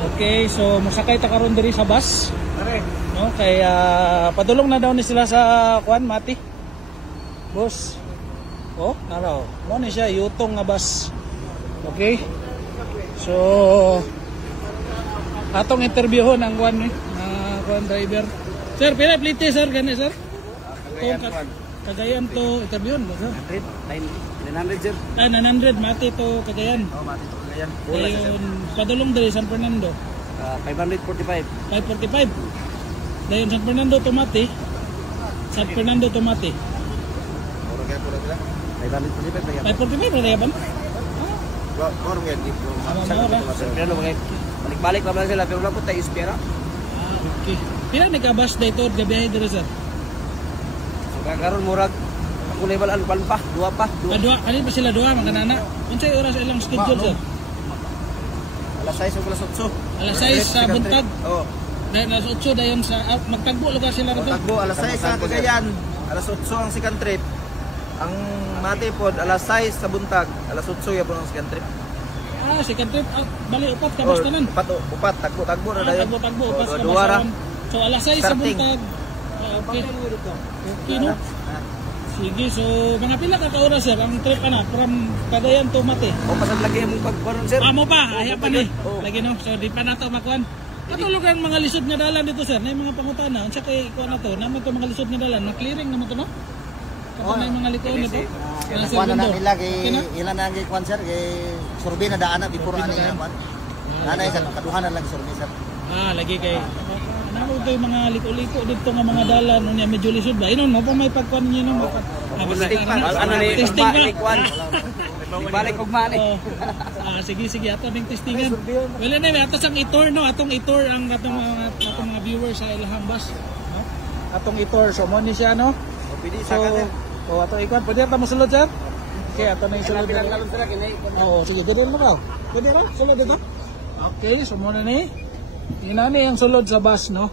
Okay, so musakay ta karon diri sa bus. No, kay padulong na daw ni sila sa kuan Mati. Boss. Oh, naraw. Mo ni siya yutong nga bus. Okay? So atong interviewon ang kuan ni kuan driver. Sir, pila plite sir gani sir? Cagayan to interviewon mo sir? 900 sir. 900 Mati to Cagayan. Oh, Mati to Cagayan. Dayon padulong diri San Fernando. 545. 545. Dayon San Fernando to Mati. San Fernando to Mati. Puro kaya puro sila. 545 lagi. 545 ra ba? Puro kaya dito. Pero balik-balik pa sila pero wala po tayo ispera. Okay. Pila nagabas dito gabiyahe diri sir? Karon murag ako level an pa, dua pa. Dua, kanina pa sila dua mga nana. Unsay oras ilang schedule sir? Alas 6 o alas 8. Alas 6 sa buntag. Oo. Dahil alas 8 dayon sa magtagbo lugar sila rito. Magtagbo alas 6 sa Cagayan, alas 8 ang second trip. Ang Mati pod alas 6 sa buntag, alas 8 ya po ang second trip. Second trip bali upat ka basta nun. Upat tagbo na dayon. Tagbo upat ka basta. So alas 6 sa buntag. Okay. Okay no. Sige, so mga pila ka oras sir ang trip ana from Cagayan to Mati. O pasag lagi mo pagkaron sir. Amo pa, aya pa ni. Lagi no. So di pa nato makuan. Katulog ang mga lisod nga dalan dito sir, nay mga pangutana. Unsa kay kuan nato? Naman to mga lisod nga dalan, na clearing naman to no? Kato na mga likod nito. Kuan na nila kay ilan na kay kuan sir kay survey na daan na before ani na kuan. Nanay sa kaduhan na lang survey sir. Lagi kay namo kay mga liko-liko dito nga mga dalan unya medyo lisod ba? Inon mo pa may pagkuan niyo no. Ano ni testing kuan. Balik og mali. Sige ato ning testingan. Wala na may ato sang i-tour no, atong i-tour ang atong mga viewers sa ilahang bus, no? Atong i-tour so mo ni siya no. So ato ikon pwede ta mo sulod sir? Okay, ato na isulod. Oo, sige gid mo ba? Pwede ra sulod dito. Okay, so mo na ni. Inani ang sulod sa bus no.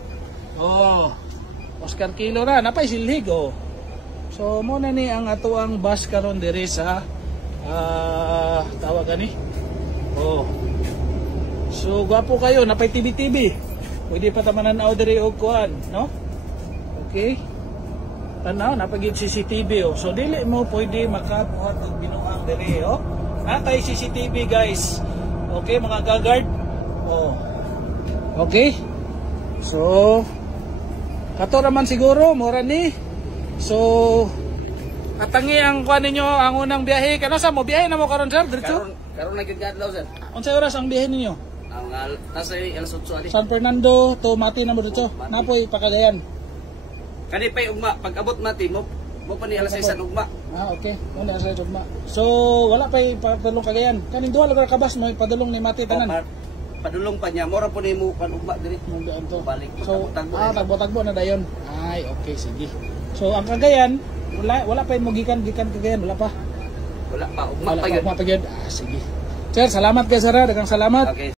Oscar Kilo ra napay silhig oh. So mo na ni ang ato ang bus karon diri sa tawag ani. So gwapo kayo napay TV. Pwede pa tamanan-aw diri og kuan, no? Okay. Tanaw napagid CCTV oh. So dili mo pwede makabuhat og binuang diri oh. Natay CCTV guys. Okay mga gagard. Okay. So kato naman siguro mura ni. So katangi ang kuan ninyo ang unang biyahe. Kano sa mo biyahe na mo karon sir? Diretso? Karon na gyud daw sir. Unsay oras ang biyahe ninyo? Ang nasa alas 8 ali. San Fernando to Mati na mo dito. Napoy Pacalayan. Kani pay ugma pag abot Mati mo pa ni alas 6 ugma. Okay. Muna sa ugma. So wala pay padulong Cagayan. Kaning duha lugar ka bus mo padulong ni Mati tanan. Padulong pa niya mora po nimo kan ugma diri. Balik. So tagbo na dayon. Ay okay sige. So ang Cagayan wala pa mo gikan Cagayan wala pa. Wala pa ugma pa gyud. Sige. Sir, salamat kay sir, daghang salamat. Okay.